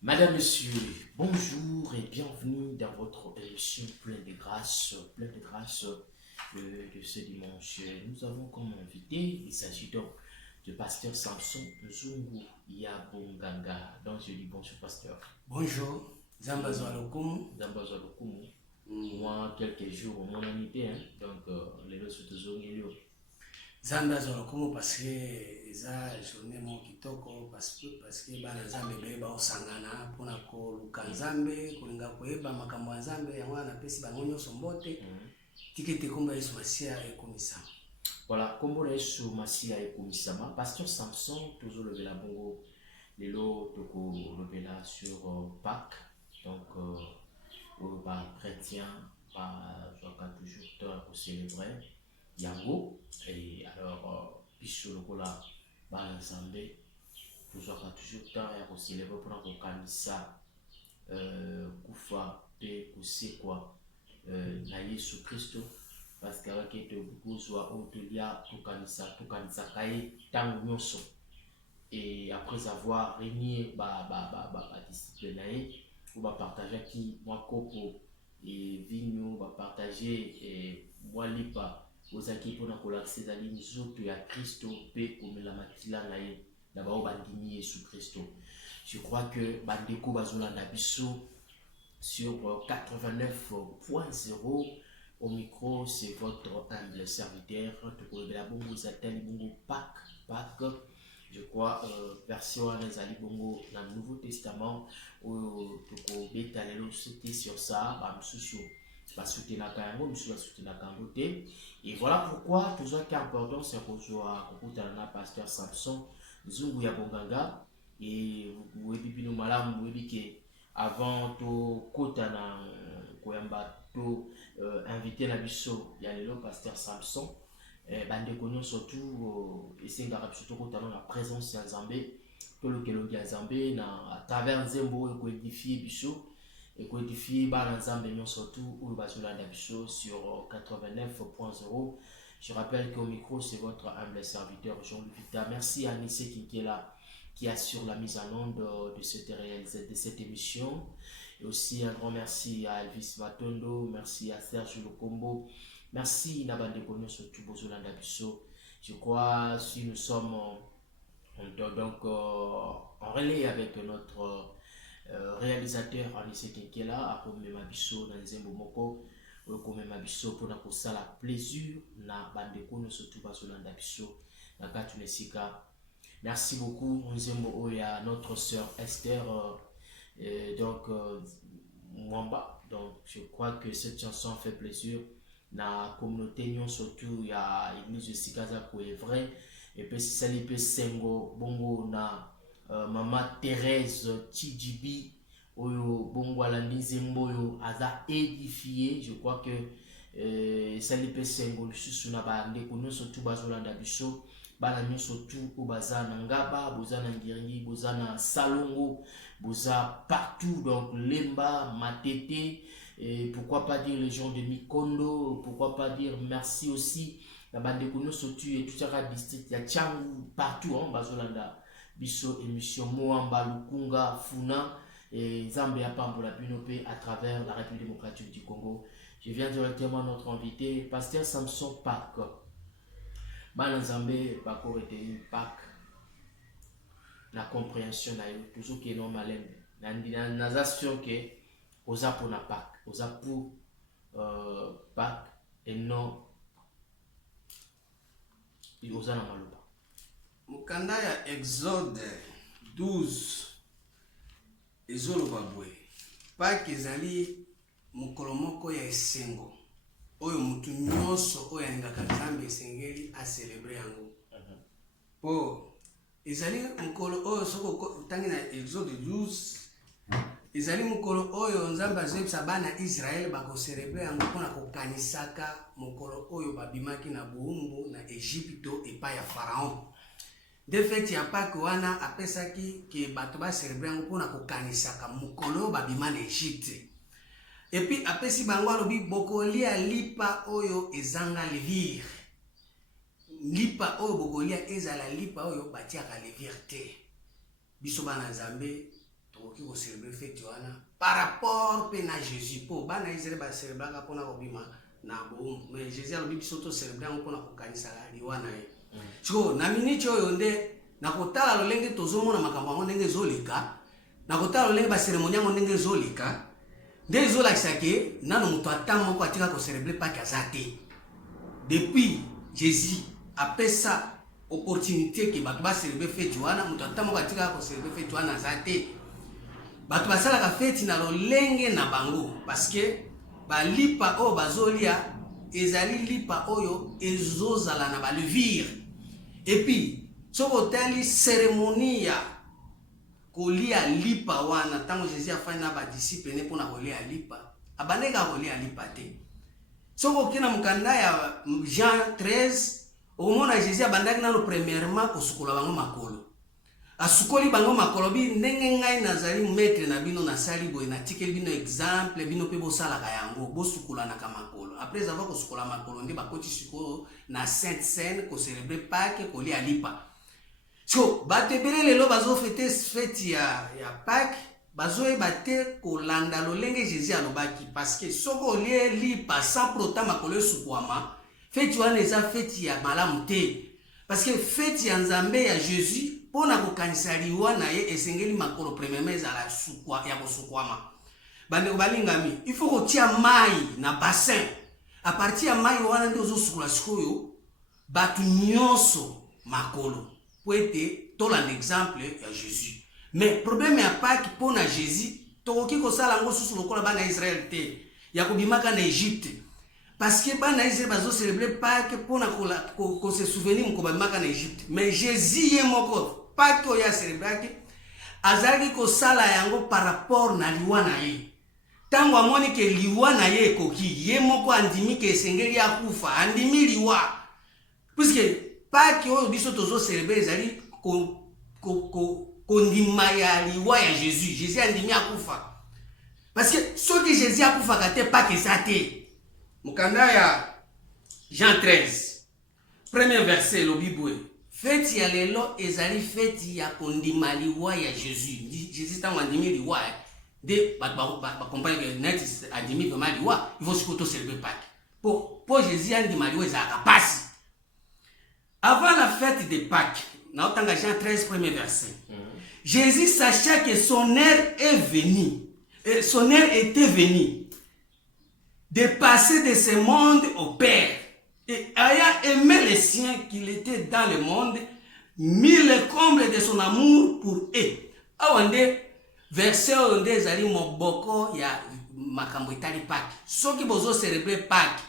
Madame, Monsieur, bonjour et bienvenue dans votre émission pleine de grâce de ce dimanche. Nous avons comme invité, il s'agit donc de Pasteur Samson Zungu Yabonganga. Donc je dis bonjour Pasteur. Bonjour, Zamba Zoualokoum. Zambazo Lokumu. Moi, quelques jours, mon amitié, hein? Donc les deux sont toujours milieu. Zamba Zoualokoum parce que za journée mon kitoko parce que bana Nzambe beba osangana pona ko luka Nzambe kulinga koyeba makambo ya Nzambe yango na pesi bango nyonso mbote tikete komba Yesu Masia ekomisa. Voilà, comme on est sur Massia et Komisama, Pasteur Samson, toujours levé la bongo, les lots, toko levé là sur Pâques, donc chrétien, pas toujours tard pour célébrer, Yango, et alors, Pichou le cola, l'ensemble, toujours tard pour célébrer pour un kanisa, Kufa, Pe, Kusekwa, na Yesu Christo. Parce que avec te bozwa otelia tukanisa kai tango nyonso et après avoir régné discipline nae ou partager qui moi kopo et vigno partager et moi lipa ozaki pona kolakisa ezali nzoto ya Kristo pe komela makila nae na bao bandimi Yesu Kristo. Je crois que bandeko bazolanda biso sur 89.0. Au micro, c'est votre humble serviteur, Pâques. Je crois, version Anazali Bongo dans le Nouveau Testament, où c'était sur ça, et voilà pourquoi tout ça qui est important, c'est pour le pasteur Samson, Zungu Yabonganga, et vous pouvez nous malam, vous pouvez avant tout kota na koyamba to invité na biso ya lelo pasteur Samson bandeko nyonso surtout esengaka biso tokota na présence ya Nzambe tolokelongi ya Nzambe na à travers nzembo ekoedifie biso ekoedifie bana Nzambe nyonso surtout oyo bazolanda biso sur 89.0. Je rappelle qu'au micro c'est votre humble serviteur Jean-Louis Vita. Merci à Anissé Kinkela qui assure la mise en onde de cette émission. Et aussi un grand merci à Elvis Matondo, merci à Serge Lokombo, merci Nabande Kono surtout Bozolanda Bisso. Je crois si nous sommes donc en relais avec notre réalisateur Anissé Kenkela, à Komema Bisso, Nanzembo Moko, Komema Bisso pour na kosala plaisir na bande Kono surtout Bozolanda Bisso, na Katunesika. Merci beaucoup, Nzembo Oya, notre sœur Esther, Mwamba. Donc, je crois que cette chanson fait plaisir. La communauté, surtout, il y a l'église de Sikaza qui est vrai. Et puis, si ça peut Sengo, Bongo, na Maman Thérèse Tidjibi, Oyo, Bongo, la Nzembo, Oyo, Aza édifié. Je crois que ça peut Sengo, le Susuna, Ndeko, surtout, Bazolanda Bicho. Bana nyonso tout au baza na Ngaba, boza na Ngiringi, boza na Salongo, boza partout, donc Lemba, Matete, et pourquoi pas dire les gens de Mikondo, pourquoi pas dire merci aussi la bande de nyonso tout et tout ça district ya Tchangu partout hein bazolanda biso émission Moamba Lukunga Funa et Zambia Pambola Binope à travers la République démocratique du Congo. Je viens directement à notre invité, pasteur Samson Pâques. Bana Nzambe bako retenir Pâques la compréhension na yo toujours que non malembe na naza sûr que oza pour na Pâques oza pour Pâques et non oza na maloba Mukanda ya Exode 12 ezoloba boye Pâques ezali mokolo moko ya esengo oyo mutu nyonso oyo alingaka Nzambe esengeli a célébrer yango po ezali mokolo oyo soko tangi na Exode 12 ezali mokolo oyo Nzambe azebisa bana Israël bako célébrer yango mpona kokanisaka mokolo oyo babimaki na buhumbu na Egypto epai ya Pharaon. De fait ya Pâques wana apesaki ke bato ba célébrer yango mpona kokanisaka mokolo oyo babima na Egypte. Et puis après si bango alobi bokolia lipa oyo ezanga levire. Lipa oyo bokolia ezala lipa oyo batiaka levire te. Biso bana Nzambe tokoki kocelebre fete wana par rapport mpe na Jésus mpo bana Israele bacelebraka mpona kobima na bowumbu mais Jésus alobi biso tocelebre yango mpona kokanisaka liwa na ye sikoyo na miniti oyo nde nakotala lolenge tozomona makambo yango ndenge ezoleka nakotala lolenge baseremoni yango ndenge ezoleka nde ezolakisa ke nano moto ata moko atika kocelebre pake aza te depuis Jésus apesa opportunité ke bato bacelebre fete wana moto ata moko atika kocelebre fete wana aza te bato basalaka feti na lolenge na bango parce que balipa oyo bazolia ezali lipa oyo ezozala na balevire et puis soki otali cérémonie ya kolia lipa wana ntango Jésus afani na badisiple ne mpona kolia lipa abandeka kolia lipa te soki oke na mokanda ya Jean 13 okomona Jésus abandaki nano premièrement kosukola bango makolo asukoli bango makolo bi ndenge ngai nazali maître na bino nasali boye natikeli bino exemple bino mpe bosalaka yango bosukolanaka makolo après avoir kosukola makolo nde bakoti sikoyo na sainte seine kocelebre Pâques kolia lipa so bato ebele lelo bazofete feti ya Pâques bazoyeba te kolanda lolenge Jésus alobaki parce que soki olie lipa sans pourtant makolo esukwama feti wana eza feti ya malamu te parce que feti ya Nzambe ya Jésus pona kokanisa liwa na ye esengeli makolo premièrement ezala ya kosukwama bandeko balingami il faut kotia mai na bassin à partir ya mai wana nde ozosukula sikoyo bato nyonso makolo po ete tolanda exemple ya Jésus mais problème ya Pâques mpona Jésus tokoki kosala yango susu lokola bana Israel te ya kobimaka na Egypte parce que bana Israel bazocelebre Pâques mpona kose souvenir moko babimaka na Egypte mais Jésus ye moko Pâques oyo acelebraki azalaki kosala yango par rapport na liwa na ye ntango amoni ke liwa na ye ekoki ye moko andimi ke esengeli akufa andimi liwa puisque Pâques oyo biso tozocelebre ezali kondima ya liwa ya Jésus andimi akufa parce que soki Jésus akufaka te Pâques eza te mokanda ya Jean 13 premier verset lobi boye feti ya lelo ezali feti ya kondima liwa ya Jésus ntango andimi liwa nde bato bakompagne ke neti andimi vraiment liwa il faut sikoyo tocelebre Pâques po Jésus andima liwa ezalaka pasi avant la fête de Pâques naotanga Jean 13 premier verset Jésus sacha que son heure était venu de passer de ce monde au Père et ayant aimé les siens qu'il était dans le monde, mit le comble de son amour pour eux. Awande verset onde ezali moboko ya makambo etali Pâques. Soki bozo célébrer Pâques,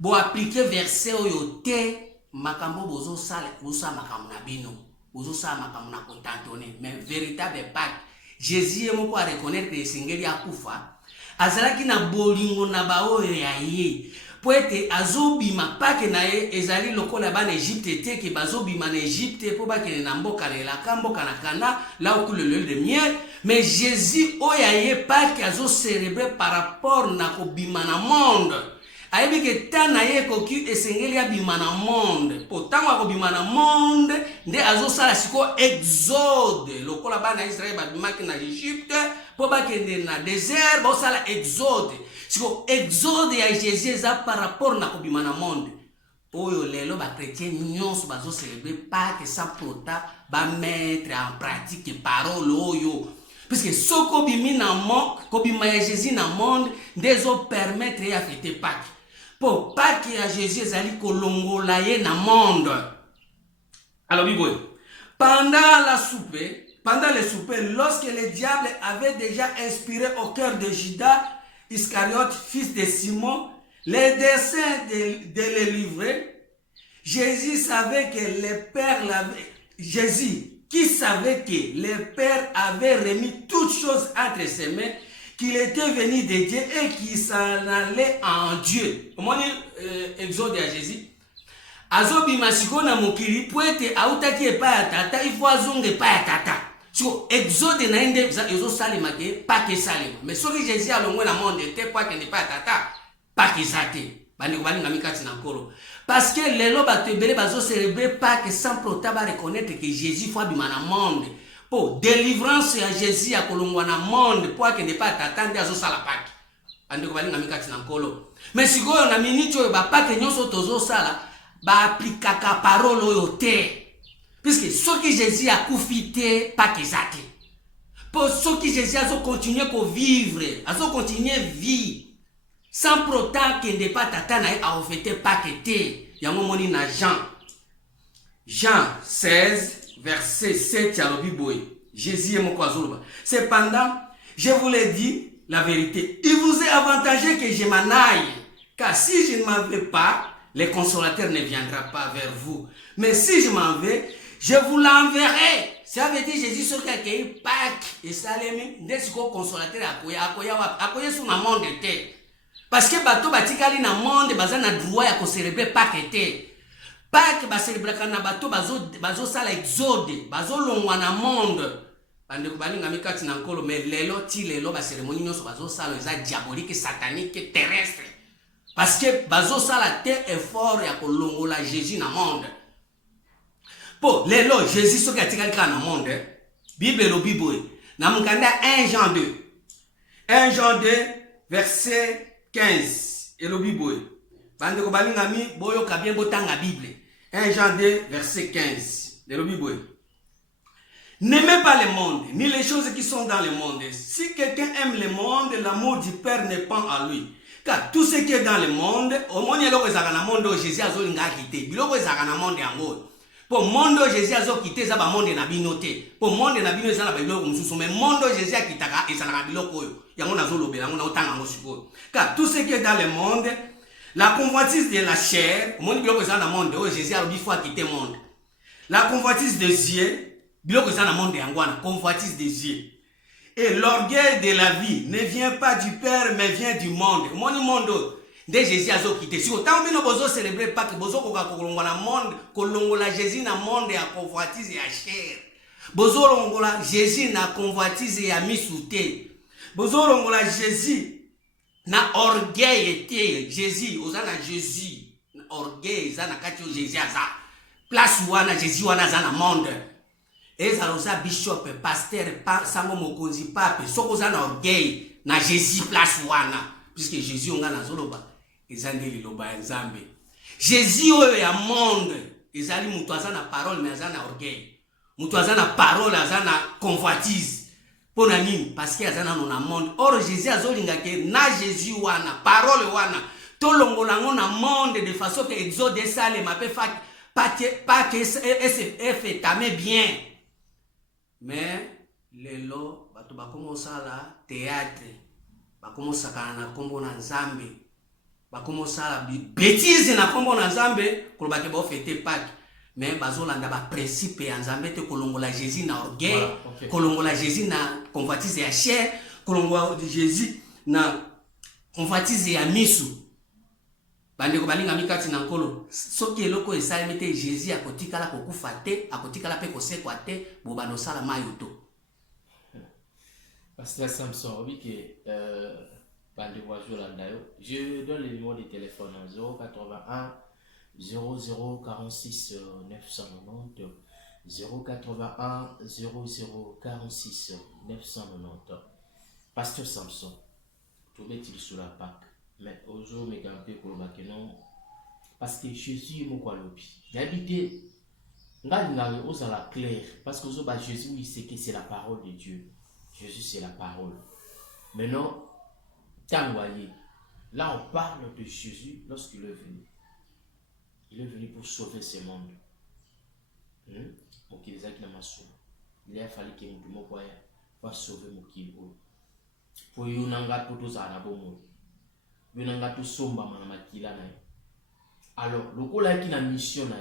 bo appliquer verset oyo te makambo bozo sala makambo na bino. Bozo sala makambo na kotantonner, mais véritable Pâques. Jésus est moko a reconnaître que esengeli akufa. Azalaki na bolingo na baoyo ya ye. Po ete azobima Pâques na ye ezali lokola bana Egypte te ke bazobima na Egypte po bakene na mboka na elaka mboka na Cana là où coule le lait de miel mais Jésus oya ye Pâques azo célébrer par rapport na kobima na monde ayebi ke tana ye koki esengeli abima na monde po tango akobima na monde nde azosala siko exode lokola bana Israel babimaki na Egypte po bakende na désert bosala exode siko exode ya Jésus eza par rapport na kobima na monde oyo lelo ba chrétien nyonso bazo célébrer Pâques sans prota ba mettre en pratique parole oyo puisque soko bimi na monde kobima ya Jésus na monde ndezo permettre ya fêter Pâques po Pâques ya Jésus ezali kolongola ye na monde alors biboy pendant le souper lorsque le diable avait déjà inspiré au cœur de Judas Iscariote, fils de Simon, les desseins de le livrer, Jésus qui savait que le Père avait remis toutes choses entre ses mains, qu'il était venu de Dieu et qu'il s'en allait en Dieu. Comment exode à Jésus? Azobima sikona mokili poete autaki epa ya tata, il faut azonge epa ya tata. So exode na inde ezo salima ke Pâques salima mais soki Jésus alongwe na monde te Pâques ne pas tata Pâques sate bandeko balinga mikati na nkolo parce que lelo bato ebele bazo célébrer Pâques sans prota ba reconnaître que Jésus faut abima na monde pour délivrance ya Jésus ya kolongwa na monde pour que ne pas t'attendre à zo sala Pâques ande ko balinga mikati na nkolo mais sikoyo na minute oyo ba Pâques nyonso tozo sala ba appliquer parole oyo te puisque soki Jésus a kufité Pâques ezate pour soki Jésus a continuer ko vivre a continuer vie sans pour autant qu'il ne pas t'attendre à fêter Pâques te yango moni na Jean 16 verset 7 ya lobi boy Jésus est mon kwazoloba. Cependant, je vous l'ai dit la vérité. Il vous est avantageux que je m'en aille. Car si je ne m'en vais pas, le consolateur ne viendra pas vers vous. Mais si je m'en vais, je vous l'enverrai. Ça veut dire Jésus sur quelqu'un Pâques et Salemi, dès que consolateur akoya sur le monde était. Parce que bato batikali na monde bazana droit ya ko célébrer Pâques était. Pâques ba célébrer kana bato bazo sala exode, bazo longwa na monde. Bande ko balinga mikati na nkolo mais lelo ti lelo ba cérémonie nyonso bazo sala eza diabolique, satanique, terrestre. Parce que bazo sala te effort ya ko longola Jésus na monde. Po lelo Jésus soki atikali kana monde, Bible lo Bible na mukanda 1 Jean 2. 1 Jean 2 verset 15 et le Bible. Bande ko balinga mi boyo ka bien botanga Bible. 1 Jean 2 verset 15 et le Bible. N'aimez pas le monde, ni les choses qui sont dans le monde. Si quelqu'un aime le monde, l'amour du Père n'est pas en lui. Car tout ce qui est dans le monde, au monde il y a un monde où Jésus a quitté. Il y a un monde en pour monde Jésus a quitté, ça va monde na binoté. Pour monde na binoté, ça na bilo comme sous mais monde Jésus a quitté et ça na bilo koyo. Yango na zolo bela, na otanga ngo siko. Car tout ce qui est dans le monde, la convoitise de la chair, au monde bilo ko ça na monde, où Jésus a dit faut quitter monde. La convoitise des yeux, bilo ko ça na monde yango na convoitise des yeux. Et l'orgueil de la vie ne vient pas du Père mais vient du monde. Mon monde de Jésus a quitté. Si autant que nous bozo célébrer Pâques, bozo koka kolongola monde, kolongola Jésus na monde ya convoitise ya chair. Bozo longola Jésus na convoitise ya misouté. Bozo longola Jésus na orgueil te. Jésus ozana Jésus orgueil za na kati Jésus aza. Place wana Jésus wana za na monde. Eza oza bishop pasteur pa sango mokonzi pape soko za na orgueil na Jésus place wana puisque Jésus onga na zoloba ezandeli loba nzambe. Jésus oyo ya monde ezali mutu aza na parole mais aza na orgueil. Mutu aza na parole aza na convoitise. Pona nini? Parce que aza na monde. Or Jésus azolinga ke na Jésus wana parole wana to longola ngo na monde de façon que exode sale ma pe pas que fait tamé bien. Mais lelo bato bakomosa la théâtre bakomosa kana kombo na nzambe bakomosa la bêtise na kombo na nzambe ko ba ke ba fêter Pâques mais bazolanda ba principe ya nzambe te kolongola Jésus na orgueil voilà, okay. Kolongola Jésus na convoitise ya chair kolongola Jésus na convoitise ya misu bande ko balinga mikati na nkolo soki eloko esalemi te Jésus akotikala kokufa te akotikala pe kosekwa te bobano sala mayoto. Pasteur Samson oui que bande voijo landayo je donne le numéro de téléphone 081 0046 990 081 0046 990. Pasteur Samson tout est-il sur la Pâques mais aujourd'hui me gampe ko que non parce que Jésus mo kwa lobi d'habiter ngali osala clair parce que Jésus il sait que c'est la parole de Dieu. Jésus c'est la parole. Maintenant tangoye là on parle de Jésus lorsqu'il est venu. Il est venu pour sauver ce monde. Il a fallu que nous puissions sauver Mokili. Pour que nous puissions Yonanga to somba mana makila na. Alors, le kola qui na mission na.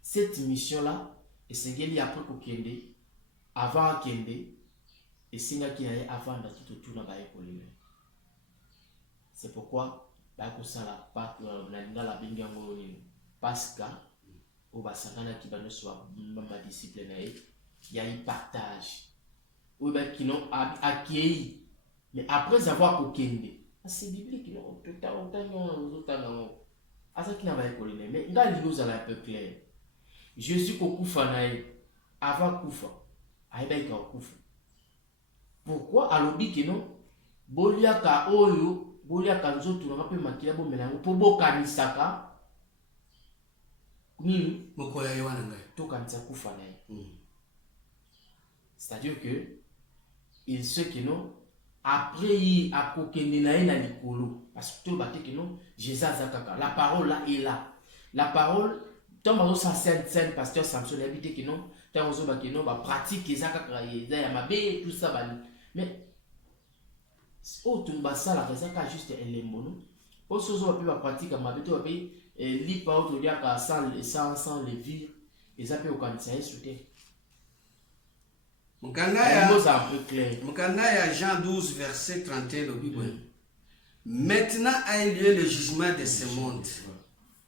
Cette mission là, et c'est qu'elle après ko kende, avant kende, et singa qui na avant da tout na ba école. C'est pourquoi ba ko sala pa na ngala binga ngoni Pascal au basangana qui ba no soit ba discipline na il y a un partage. Ou ba qui non accueilli. Mais après avoir ko kende c'est biblique non tout autant asa kina ba école mais ngali nous ala peu clair Jésus ko kufa nae avant kufa ayebaki okufa. Pourquoi alobi que non boliaka oyo boliaka nzoto na pe makila bo melango po bokanisaka nini moko ya wana ngai to kanisa kufa na ye. C'est-à-dire que il sait que non après il a kokende na ye na likolo parce que to baté que non Jésus azakaka la parole là est là. La parole tant bazo sa scène pasteur Samson a habité que non tant bazo ba que non ba pratique ezakaka ya mabe tout ça bali. Mais oh tu mbasa la ezaka juste elembo no. Pour ceux qui va pratique mabe to ba li pa auto dia ka sans les vivre ezapé au kanisa yesu te. Mukanda ya Jean 12 verset 31 le Bible. Maintenant a eu lieu le jugement de ce monde.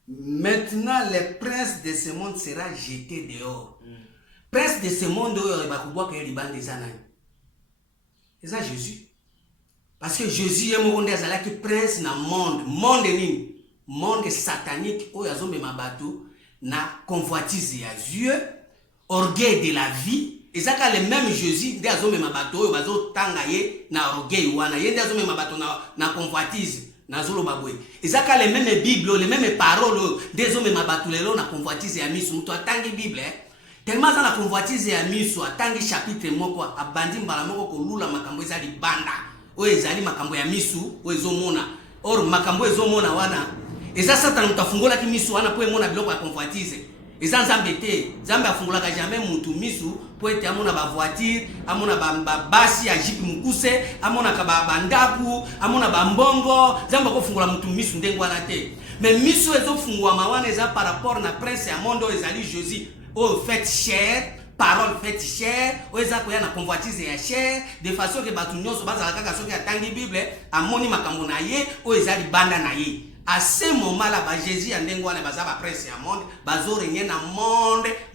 Maintenant le prince de ce monde sera jeté dehors. Prince de ce monde il va pouvoir que les bandes des années. C'est ça Jésus. Parce que Jésus est mon azala qui prince na monde ni monde satanique où yazo mema bateau na convoitise ya Dieu, orgueil de la vie. Et ça le même Jésus nde azo mema bateau oyo bazo tanga ye na orgueil wana ye nde azo mema bateau na convoitise na zolo babwe. Et ça le même Bible, les mêmes paroles nde azo mema bateau lelo na convoitise ya misu muto atangi Bible tellement ça na convoitise ya misu atangi chapitre moko abandi mbala moko ko lula makambo ezali banda oyo ezali makambo ya misu oyo ezomona or makambo ezomona wana eza Satan mutafungola ki misu wana po emona biloko ya convoitise. Eza nzambe te, nzambe afungolaka jamais mutu misu po ete amona ba voiture, amona ba basi ya jipi mukuse, amona ka ba bandaku, amona ba mbongo, nzambe ko fungola mutu misu ndengwa na te. Mais misu ezo fungwa mawana eza par rapport na prince ya mondo ezali Jésus. Oh fait chair, parole faite chair, o eza koya na convoitise ya chair, de façon que batu nyonso bazala kaka soki atangi Bible, amoni makambo na ye, o ezali banda na ye. À ce moment-là, Jésus a dit que le prince du monde, bazo régner dans le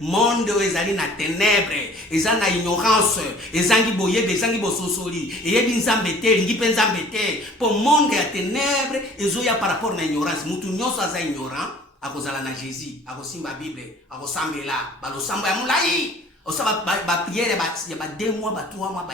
monde où ils allaient dans les ténèbres, ils ont ignorance, ils ont boyé, ils ont bososoli, et ils ont bêté, ils ont bêté. Pour le monde à ténèbres, ils ont par rapport à l'ignorance. Nous tous sommes ignorants à cause de Jésus, à cause de la Bible, à cause de la Bible, à cause de la prière, il y a 2 mois, 3 mois,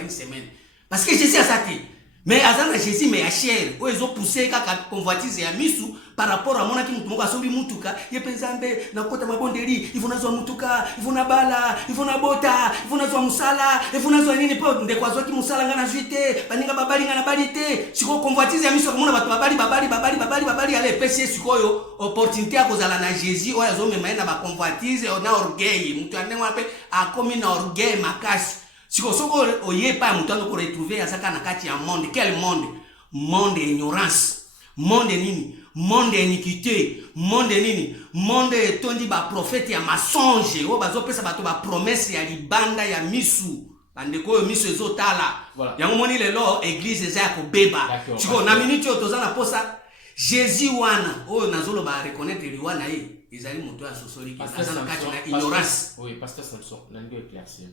une semaine. Parce que Jésus a saté. Mais azana Jésus mais ya cher o ezo pousser kaka convoitise ya misu par rapport à mona ki mutu moko asobi mutuka ye penzambe na kota mabondeli ifuna zo mutuka ifuna bala ifuna bota ifuna zo musala ifuna zo nini po ndekwa zo ki musala ngana juite baninga babali ngana balite siko convoitise ya misu komona batu babali ale pesi sikoyo opportunité ya kozala na Jésus o yazo mema na ba convoitise na orgueil mutu anengwa pe akomi na orgueil makasi. Si vous avez pas retrouver à nakati ya monde, quel monde? Monde ignorance, monde nini, monde iniquité, monde nini, monde tondi ba prophète ya mensonge, o bazo pesa bato ba promesse ya libanda ya misu. Bandeko yo misu ezotala. Yango moni lelo église eza ya kobeba. Siko na minute yo tozana posa Jésus wana, o nazolo ba reconnaître liwana ye, ezali moto ya sosoli ki azana kati na ignorance. Oui, pasteur Samson, nango éclaircir.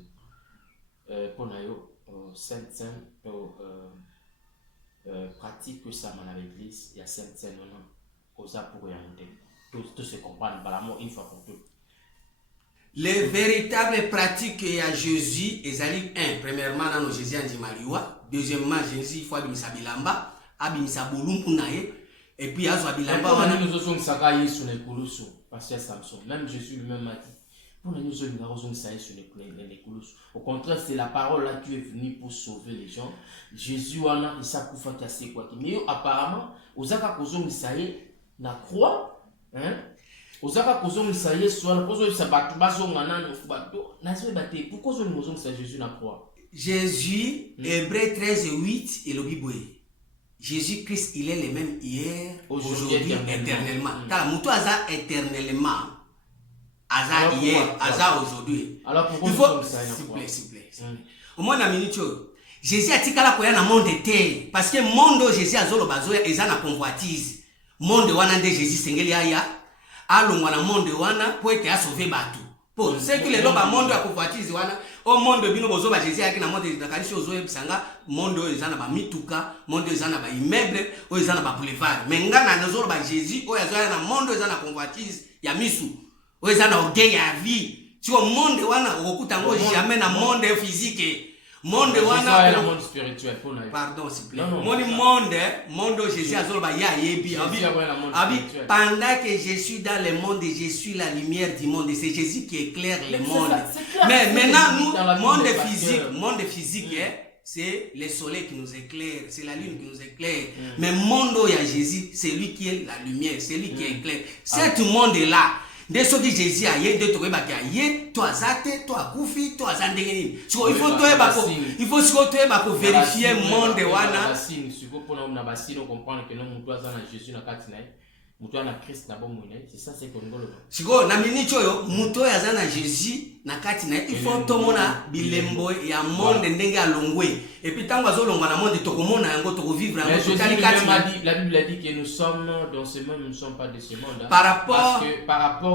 Pour nous, sainte pratique que ça dans l'église, il y a sainte on a pour rien tout se comprendre par l'amour une fois pour toutes. Les véritables pratiques qu'il y a Jésus, ils allaient premièrement dans Jésus en Dimaliwa, deuxièmement Jésus il faut abimisa bilamba, abimisa bolumpu nae, et puis azo bilamba wana nous sommes sakayi sur les colosso, pasteur Samson, même Jésus lui-même a dit. Au contraire, c'est la parole là qui est venue pour sauver les gens. Jésus a dit ça pour faire casser quoi. Mais apparemment, aux akakozong isaye na croix, hein? Aux akakozong isaye soit la cause de sa batubazong anano fubato. Nazo baté. Pourquoi zo mozong sa Jésus na croix? Jésus, Hébreux 13:8 et le Bible. Jésus-Christ, il est le même hier, aujourd'hui, éternellement. Car muto aza éternellement. Aza hier, aza aujourd'hui. Alors pourquoi s'il vous plaît. Au moins na minute Jésus a tikala koya na monde te parce que monde Jésus azolo bazoya eza na convoitise. Monde wana nde Jésus sengeli aya alongwa na monde wana po ete a sauver batu. Pour ce que les loba monde ya convoitise wana o monde bino bozo ba Jésus yaki na monde na kalishi ozoye bisanga monde eza na ba mituka, monde eza na ba immeuble, o eza na ba boulevard. Menga na Jésus o eza na monde eza na convoitise ya misu. Oeza na orgueil ya vie. siko monde wana okokuta ngo jamais na monde physique monde wana le monde spirituel pour nous. Pardon s'il vous plaît. Non, Mon monde Jésus azoloba ya yebi pendant que je suis dans le monde je suis la lumière du monde, c'est Jésus qui éclaire le monde. Mais maintenant nous monde physique c'est le soleil qui nous éclaire, c'est la lune qui nous éclaire. Mais monde ya Jésus, c'est lui qui est la lumière, c'est lui qui éclaire. Cet monde là de ce que Jésus a yé de toi ba yé toi zate toi kufi toi zandengeni so il faut toi ba ko vérifier monde wana basine siko pona na basine comprendre que non mutu azana Jésus na kati na mutu na Christ na bomo na c'est ça c'est kongolo siko na minute oyo mutu azana Jésus na kati na il faut to mona bilembo ya monde ndenge alongwe et puis tango azolongwa na monde tokomona yango tokovivre yango totali kati la Bible a dit que nous sommes dans ce monde, nous ne sommes pas de ce monde par rapport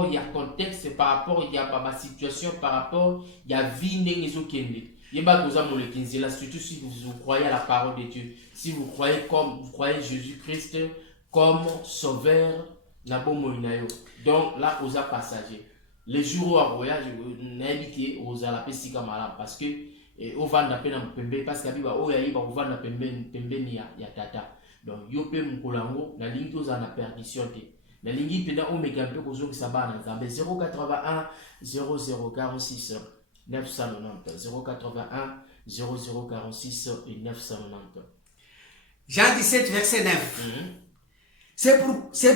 il y a contexte, par rapport il y a pas situation, par rapport il y a vie ndenge ezokende yeba koza molekinzi là surtout si vous croyez à la parole de Dieu, si vous croyez Jésus-Christ comme sauveur na bomo inayo. Donc là oza passager les jours où voyage n'habité aux ala pesika mala parce que au vanda pena mpembe parce que biba o yayi ba vanda pembeni ya tata. Donc yo pe mukolango na lingi oza na perdition te. Na lingi pena o megampe kozo ki sabana nzambe 081 0046 990 081 0046 et 990. Jean 17 verset 9. C'est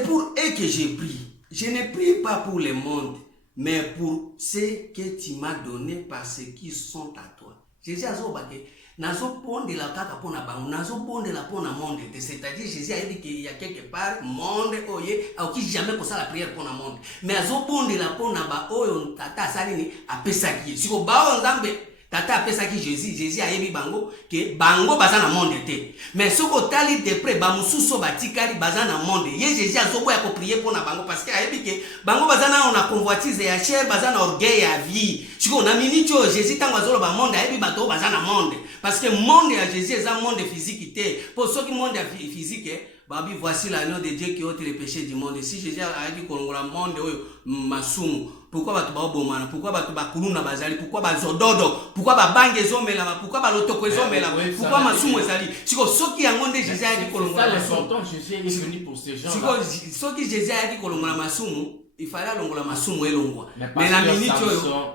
pour eux que j'ai prié. Je ne prie pas pour le monde, mais pour ceux que tu m'as donné parce qu'ils sont à toi. Jésus a dit nazo bonde la kaka pona bango nazo bonde la pona monde, c'est-à-dire Jésus a dit qu'il y a quelque part monde oye au qui jamais pour ça la prière pona monde, mais azo bonde la pona ba oyo tata salini apesaki siko ba nzambe tata apesaki Jésus a yebi bango que bango baza na monde te, mais soko tali de près ba mususo batikali baza na monde ye Jésus azo boya ko prier pona bango parce que ayebi que bango baza na on a convoitise ya chair baza na orgueil ya vie siko na minute o Jésus tango azolo ba monde ayebi bato baza na monde parce que monde à Jésus est un monde physique. Pour ceux qui monde physique, babi voici l'agneau de Dieu qui ôte les péchés du monde. Si Jésus a dit qu'on a le monde masumu, pourquoi ba tuba bomana, pourquoi ba tuba kuluna bazali, pourquoi ba zododo, pourquoi ba bange zomela, pourquoi ba lotoko zomela, pourquoi masumu ezali. Siko soki ya monde Jésus a dit qu'on a l'important Jésus est venu pour ces gens. Siko soki Jésus a dit qu'on a masumu, il fallait longola masumu elongwa. Mais la minute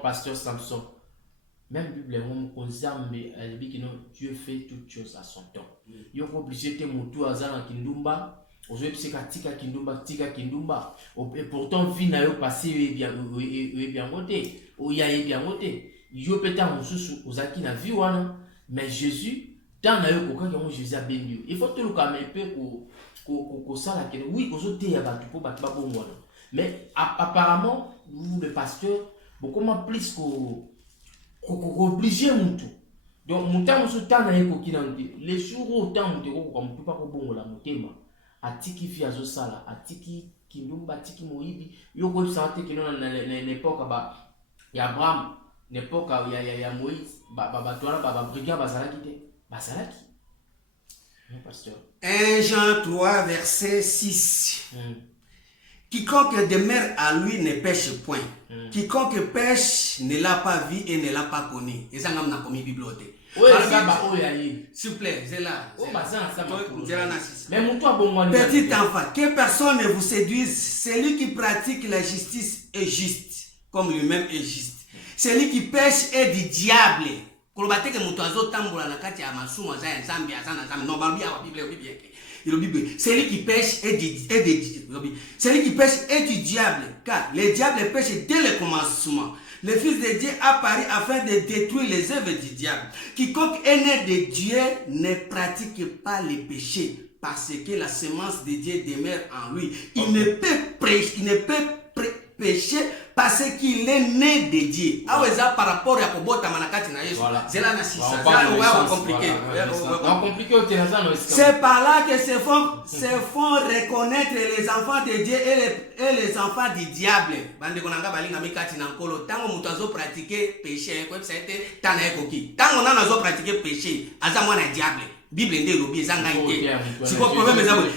pasteur Samson même Bible on zambe alibi que non Dieu fait toutes choses à son temps. Yo obligé te mutu azana kindumba ozo psika tika kindumba et pourtant vie na yo passé bien moté o ya bien moté yo peta mususu ozaki na vie wana mais Jésus dans na yo kokaki on Jésus a béni. Il faut tout le calmer peu ko sala que oui ozo te ya batu po batu ba bon mais apparemment vous le pasteur beaucoup plus ko obligé mutu donc mutango so tana yeko kinante les jours autant mutu ko mutu pa ko bongola mutema atiki fi azo sala atiki kindumba atiki moibi yoko sante kino na l'époque ba ya Abraham l'époque ya Moïse ba tola ba brigand bazalaki te bazalaki pasteur 1 Jean 3 verset 6. Quiconque demeure à lui ne pêche point. Quiconque pêche ne l'a pas vu et ne l'a pas connu. Et ça, on a commis bibliothèque. S'il vous plaît, c'est là. Petit enfant, que personne ne vous séduise. Celui qui pratique la justice est juste, comme lui-même est juste. Celui qui pêche est du diable. Celui qui pêche est du diable, car le diable pêche dès le commencement. Le Fils de Dieu apparu afin de détruire les œuvres du diable. Quiconque est né de Dieu ne pratique pas les péchés, parce que la semence de Dieu demeure en lui. Il ne peut pécher parce qu'il est né de Dieu. Par rapport à Kobota Manakati na Yesu. C'est là na sisa. C'est par là que se font reconnaître les enfants de Dieu et les enfants du diable. Bande konanga balinga mikati na nkolo. Tango mutu azo pratiquer péché, quoi ça été tana ekoki. Tango nana azo pratiquer péché, aza mwana diable. Bible nde lobi ezanga ite.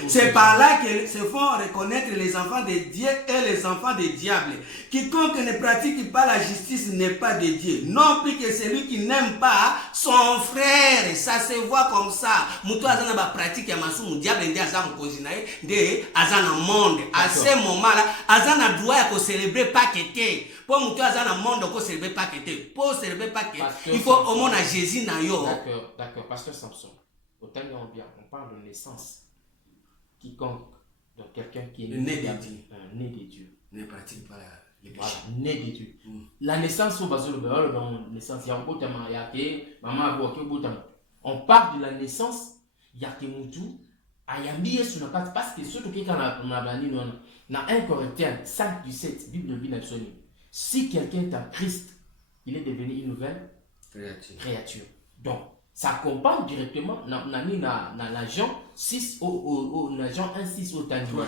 C'est C'est par là que se font reconnaître les enfants de Dieu et les enfants des diables. Quiconque ne pratique pas la justice n'est pas de Dieu. Non plus que celui qui n'aime pas son frère. Ça se voit comme ça. Mutu azana ba pratique ya masumu diable nde aza mukonzi na ye nde azana monde. À ce moment-là, azana droit ya ko célébrer Pâques te. Pour mutu azana monde ko célébrer Pâques te. Pour célébrer Pâques, il faut au monde à Jésus na yo. D'accord, pasteur Samson. Autant on parle de naissance. Quiconque, donc quelqu'un qui est né de Dieu, né de Dieu, ne pratique pas les péchés. Voilà, né de Dieu. La naissance au bas de naissance, il y a un botama, il y a que maman a botama. On parle de la naissance, il y a que Moutou, ayambié sur la patte, parce que surtout que quand on a banni, dans 1 Corinthiens 5 du 7, Bible de Binabsoni, si quelqu'un est en Christ, il est devenu une nouvelle créature. Donc, ça accompagne directement dans Jean 6 au Jean 1 6 au Tanjouan.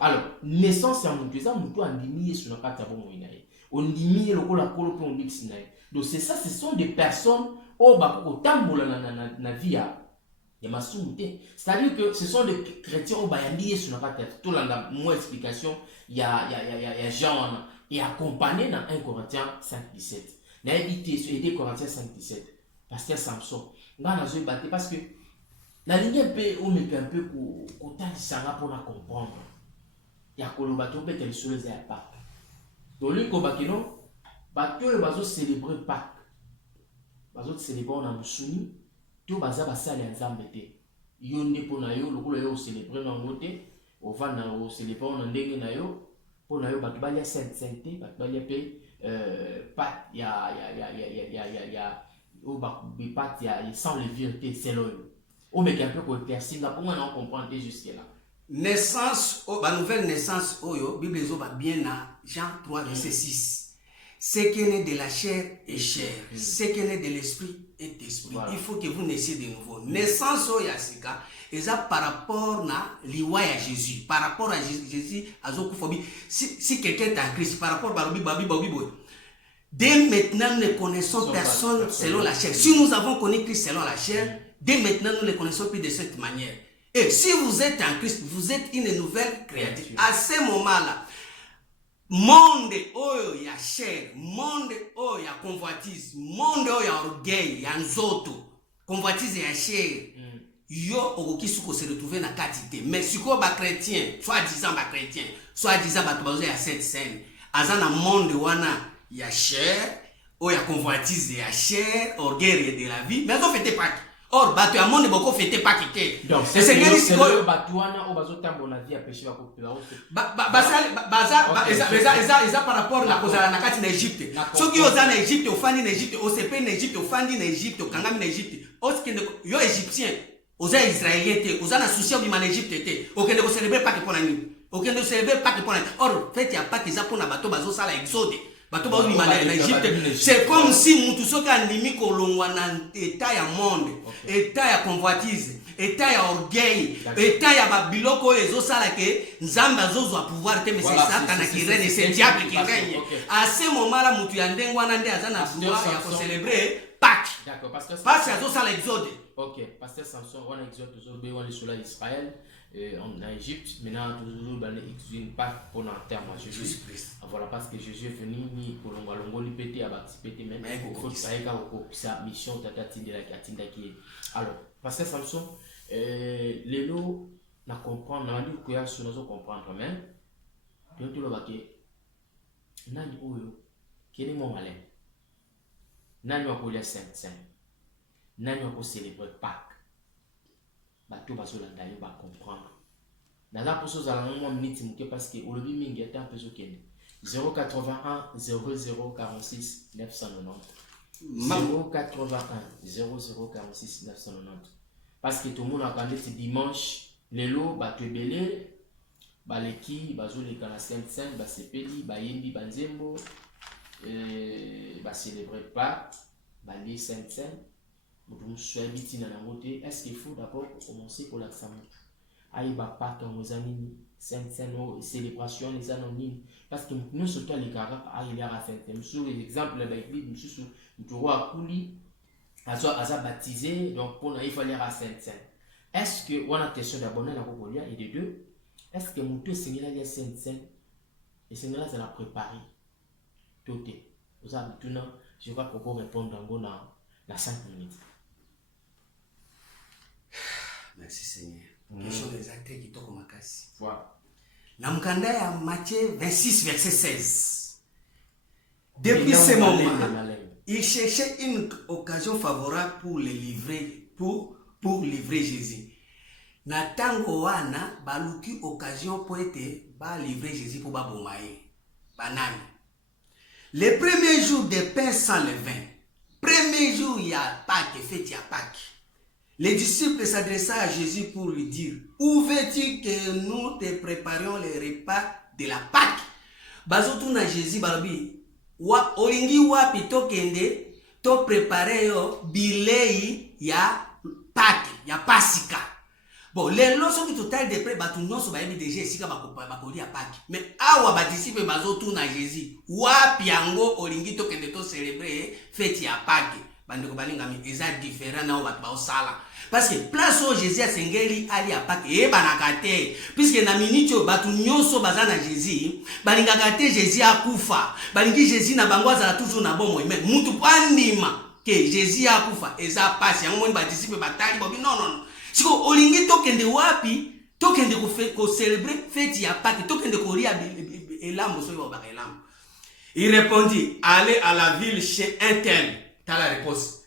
Alors, naissance en Moutoisa, Moutou a ndimié sur la patte à bon moïnaï. On ndimié le cola colo pour mixinaï. Donc, c'est ça, ce sont des personnes au tamboula na via. Il y a c'est-à-dire que ce sont des chrétiens au bayambié sur la patte. Tout la moins explication, il y a Jean et accompagné dans 1 Corinthiens 5 17. N'a évité sur 2 Corinthiens 5 17. Pasteur Samson. Parce que la ligne peut un peu pour comprendre. Il y a Kolobato peut être sur les Pâques. Donc, les Kobakino, Bato et célébrer Pâques. Bazo célébrer en Amsouni, tout baza basali en Zambete. Yonde pour nayo, le coup yo célébrer en moté, au van na célébrer en ndenge nayo, pour nayo Batbalia Sainte-Sainteté, Batbalia P, Pâques, il y a. Sans les vérités, c'est l'eau. On met un peu pour éclaircir, pour moi, on comprend jusque-là. Naissance, la nouvelle naissance, la Bible va bien à Jean 3, verset 6. Ce qui est né de la chair est chair. Ce qui est né de l'esprit est esprit. Voilà. Il faut que vous naissiez de nouveau. Naissance, et ça par rapport à l'Iwa à Jésus. Par rapport à Jésus, à Zokophobie. Si quelqu'un est en Christ, par rapport à Babi. Dès maintenant, nous ne connaissons personne selon la chair. Si nous avons connu Christ selon la chair, dès maintenant, nous ne le connaissons plus de cette manière. Et si vous êtes en Christ, vous êtes une nouvelle créature. À ce moment-là, monde où il y a chair, monde où il y a convoitise, monde où il y a orgueil, il y a nzoto, convoitise et chair, yo okoki suko se retrouver na quantité. Mais si quoi ba chrétien, soi-disant ba chrétien, soi-disant ba tobazo ya cette scène, azana monde wana il y a chair, il y a convoitise, il y a chair, orgueil de la vie, mais on ne fait pas. Or, bateau à monde beaucoup fait pas quitter. Donc, c'est ce que c'est le batouana au bateau tambo na vie à pêcher à couper la ça par rapport à la cause à la carte en Égypte. Ceux qui osent en Égypte, au fan en Égypte, au CP en Égypte, au fan en Égypte, au Kangam en Égypte, au yo égyptien, aux Israéliens, aux en souci au en Égypte, au Kende célébrer pas que pour la nuit. Au Kende célébrer pas que pour la nuit. Or, fait il y a pas que ça pour la bateau bateau ça la exode. C'est comme si nous sommes en limite état ya monde, état ya convoitise, état ya orgueil, état ya babiloko ezo sala que nzamba zozo a pouvoir te mais c'est Satan qui règne, c'est diable qui règne. À ce moment-là mutu ya ndengwana nde azana droit ya ko célébrer Pâques. D'accord, parce que azo sala exode. OK, pasteur Samson on exode toujours on est sur l'Israël. En Égypte, maintenant, toujours une Pâques pour l'enterrement à Jésus-Christ. Voilà, parce que Jésus est venu, ni Kolongo, ni pété, pété même, sa mission, Tatatinda qui. Alors, pasteur Samson, les lots, na comprendre, na dit que sur nous comprendre même, tout le baquet, nani oyo, qui est mon malin, nani wa kolia saint, nani wa ko célébrer Pâques. Bato bazolanda yo ba comprendre. Dans la chose à la minute parce que au lobby mingi était un peu zoken. 081 0046 990. 081 0046 990. Parce que tout le monde a parlé ce dimanche, les lots bato belé, baleki, bazoleka na Saint-Saint, ba sepeli, ba yembi banzembo, ba célébrer pas, ba li Saint-Saint. Est-ce qu'il faut d'abord commencer pour la Saint Aïba pas comme aux amis, Saint-Saint, célébration, les anonymes. Parce que nous sommes les caractères à la Saint-Saint. Sur les exemples, nous avons Kouli, à baptisé, donc pour nous, il fallait à Saint-Saint. est-ce que on a question d'abonner la Kokolia et de deux, est-ce que mon tout signal est scène et signal c'est la préparer tout est vous avez tout non je crois qu'on peut répondre dans 5 minutes. Merci Seigneur. Question des acteurs qui toquent ma casse. Voilà. Dans Mukanda ya Matthieu 26 verset 16. Depuis ce moment, il cherchait une occasion favorable pour le livrer pour livrer Jésus. Na tango wana baluki occasion pour être ba livrer Jésus pour ba bomaye. Banane. Le premier jour de pain sans levain. Premier jour il y a Pâques, fête il y a Pâques. Les disciples s'adressaient à Jésus pour lui dire: où veux-tu que nous te préparions le repas de la Pâque? Bazotuna Jésus balobi wa olingi wapi tokende to prepare yo bilei ya Pâque ya Pasika. Bon, les lorsque tu total de près batu nyonso ba yebi déjà esika bakoli ya Pâque. Mais awa ba disciples bazotuna Jésus wapi yango olingi tokende to célébrer fête ya Pâque. Bandeko balingami eza différent na ba osala. Parce que place où Jésus a sengeli ali a Pâques et banakate puisque na minute batu nyonso bazana Jésus balingakate Jésus a kufa balingi Jésus na bango azala toujours na bon mais mutu pandima que Jésus a kufa eza passe yango moni ba disciple batali bobi non siko olingi tokende wapi tokende ko célébrer fête ya Pâques tokende ko ria elambo so ba elambo. Il répondit: allez à la ville chez un tel. T'as la réponse.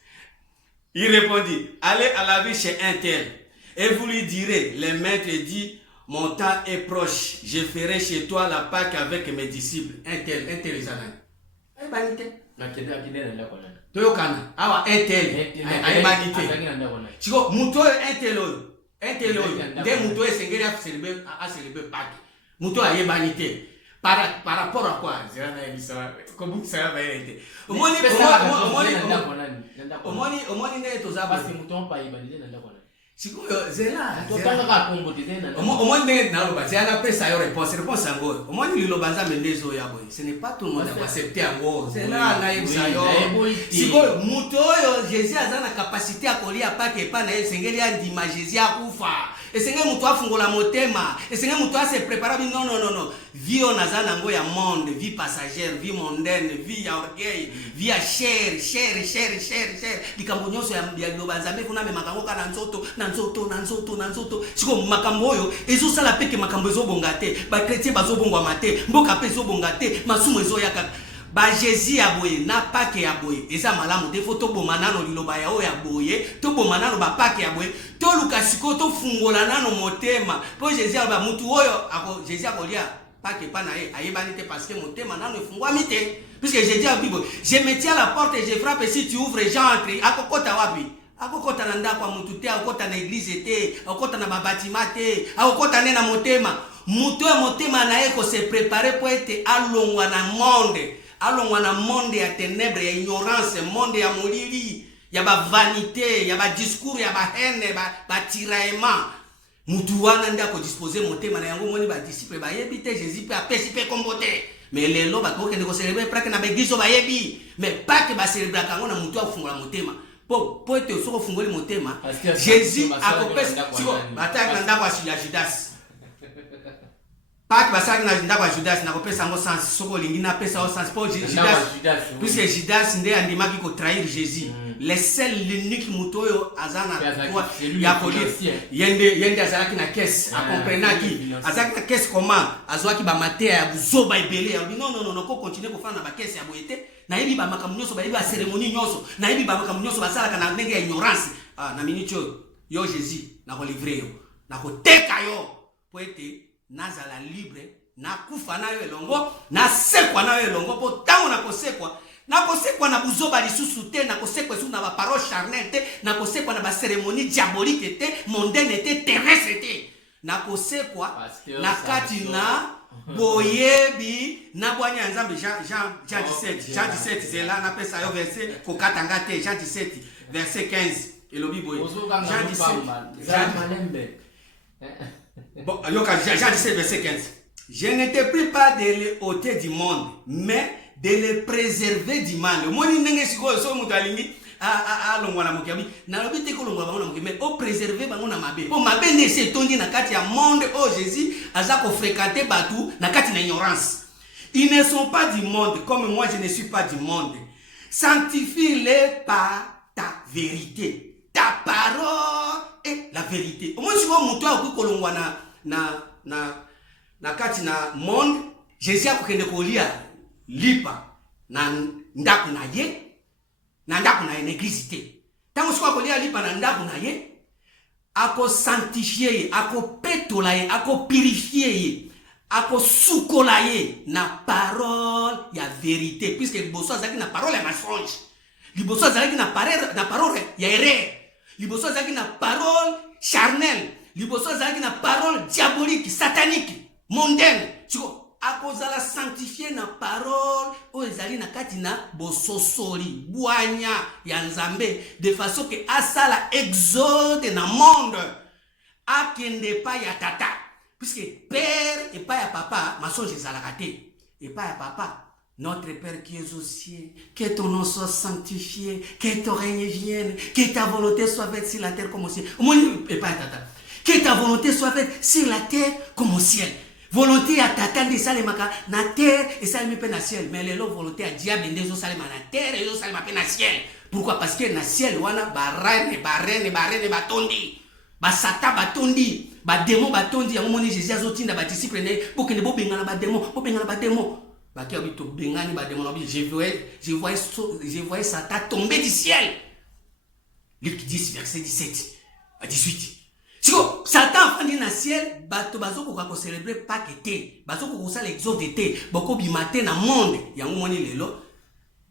Il répondit: allez à la ville chez un tel, et vous lui direz: le maître dit, mon temps est proche, je ferai chez toi la Pâque avec mes disciples. Un tel les années. Eh banité. Toyokana. Awa un tel. Eh banité. Chiko muto un tel. Dès muto sengeli a célébrer Pâque. Muto a banité. Par rapport à quoi? Comment ça va être? Omoni ne toza parce que muton pa ibalize na ndako na. Sikoyo zela. Totanga ka kombo tete na. Omoni ne na loba zela pesa yo réponse ngo. Omoni lilobanza mendezo ya boy. Ce n'est pas tout le monde qui accepte ngo. Zela na yebisa yo. Sikoyo muto yo Jésus azana capacité à kolia Pâques pa na sengeli ya ndima Jésus akufa. Esenge mutu afungola motema, esenge mutu ase préparer non. Vie on azana ngo ya monde, vie passagère, vie mondaine, vie ya orgueil, vie ya chair. Likambo nyonso ya lobanzambe kuna me makango kana na nzoto. Siko makambo oyo ezosala peke makambo ezobonga te, ba chrétien bazobongwa mate, mboka pe ezobonga te, masumu ezoyaka. Ba Jésus ya boye na Pâques ya boye eza malamu te foto boma nano liloba ya oya boye to boma nano ba Pâques ya boye to lukasiko to fungola nano motema po Jésus ya ba mutu oyo ako Jésus akolia Pâques pa na ye ayebani te parce que motema nano efungwami te puisque Jésus a Bible je me tiens à la porte et je frappe si tu ouvres j'entre akokota wapi akokota na ndako mutu te akokota na église te akokota na babatima te akokota ne na motema mutu ya motema na ye ko se préparer pour être alongwa na monde. Allons dans un monde ya ténèbres, ya ignorance, monde ya molili, ya ba vanité, ya ba discours, ya ba haine, ba tiraillement. Mutu wana nda ko disposer motema na yango moni ba disciple ba yebi te Jésus pe apesi pe kombote. Mais lelo ba ko kende ko célébrer Pâques na begiso ba yebi. Mais Pâques ba célébrer kango na mutu afungola motema. Po ete soko fungoli motema. Jésus akopesi siko bataki na ndako ya Judas. Pâques basaki na ndako ya Judas na kopesa ngo sens soko lingi na pesa au sens pour Judas puisque Judas nde andimaki ko trahir Jésus le seul l'unique mutoyo azana kwa ya police yende azalaki na caisse a comprenaki azalaki na caisse comment azwaki ba matea ya buzoba ebele ya non ko continuer ko fana na ba caisse ya boyete na yebi ba makamu nyonso ba yebi ba cérémonie nyonso na yebi ba makamu nyonso basalaka na ndenge ya ignorance na minute yo Jésus na ko livrer yo na ko teka yo po ete nazala libre na kufa na yo elongo na sekwa na yo elongo po tango na kosekwa na buzoba lisusu te na kosekwa su na ba parole charnelle te na kosekwa na ba cérémonie diabolique te mondaine te terrestre te na kosekwa na kati na boyebi na bwanya nzambe Jean 17 zela na pesa yo verset ko katanga te Jean 17 verset 15 elobi boye Jean 17 Bon, Jean 17 verset 15. Je n'étais plus pas de l'ôté du monde, mais de le préserver du mal. Moni ndenge sikoyo so mutu alingi alongwa na mokiabi nalobi te kolongwa bango na mokiabi mais o préserver bango na mabe po mabe nde se tondi na kati ya monde o Jésus aza ko fréquenter batu na kati na ignorance. Ils ne sont pas du monde comme moi je ne suis pas du monde. Sanctifie-les par ta vérité. Ta parole est la vérité. Au moins si vous mutu ako kolongwa na kati na monde Jésus akokende kolia lipa na ndako na ye na ndako na église te. Tango siko kolia lipa na ndako na ye ako sanctifier ye, ako petola ye, ako purifier ye, ako sukola ye na parole ya vérité puisque liboso azaki na parole ya mensonge. Liboso azaki na parole ya erreur. Liboso azaki na parole charnelle. Liboso azaki na parole diabolique, satanique, mondaine. Siko akozala sanctifié na parole o ezali na kati na bososoli bwanya ya nzambe de façon que asala exode na monde akende pa ya tata puisque père et pas ya papa masonge ezalaka te et pas ya papa. Notre Père qui es aux cieux, que ton nom soit sanctifié, que ton règne vienne, que ta volonté soit faite sur la terre comme au ciel. Et pas ya tata. Que ta volonté soit faite sur la terre comme au ciel. Volonté à tata de salemaka na terre et salemi pe na ciel. Mais les volonté à diable ndezo salema na terre et zo salema pe na ciel. Pourquoi? Parce que na ciel wana barane batondi. Ba sata batondi, ba démon batondi. Ya moni Jésus azotinda ba disciple ne pour que ne bo bengana ba démon, Ba ki abito bengani ba démon obi je voyais Satan tomber du ciel. Luc 10 verset 17 à 18. Siko Satan fandi na ciel bato bazoko ko célébrer Pâques te bazoko ko sala exode te boko bimate na monde yango moni lelo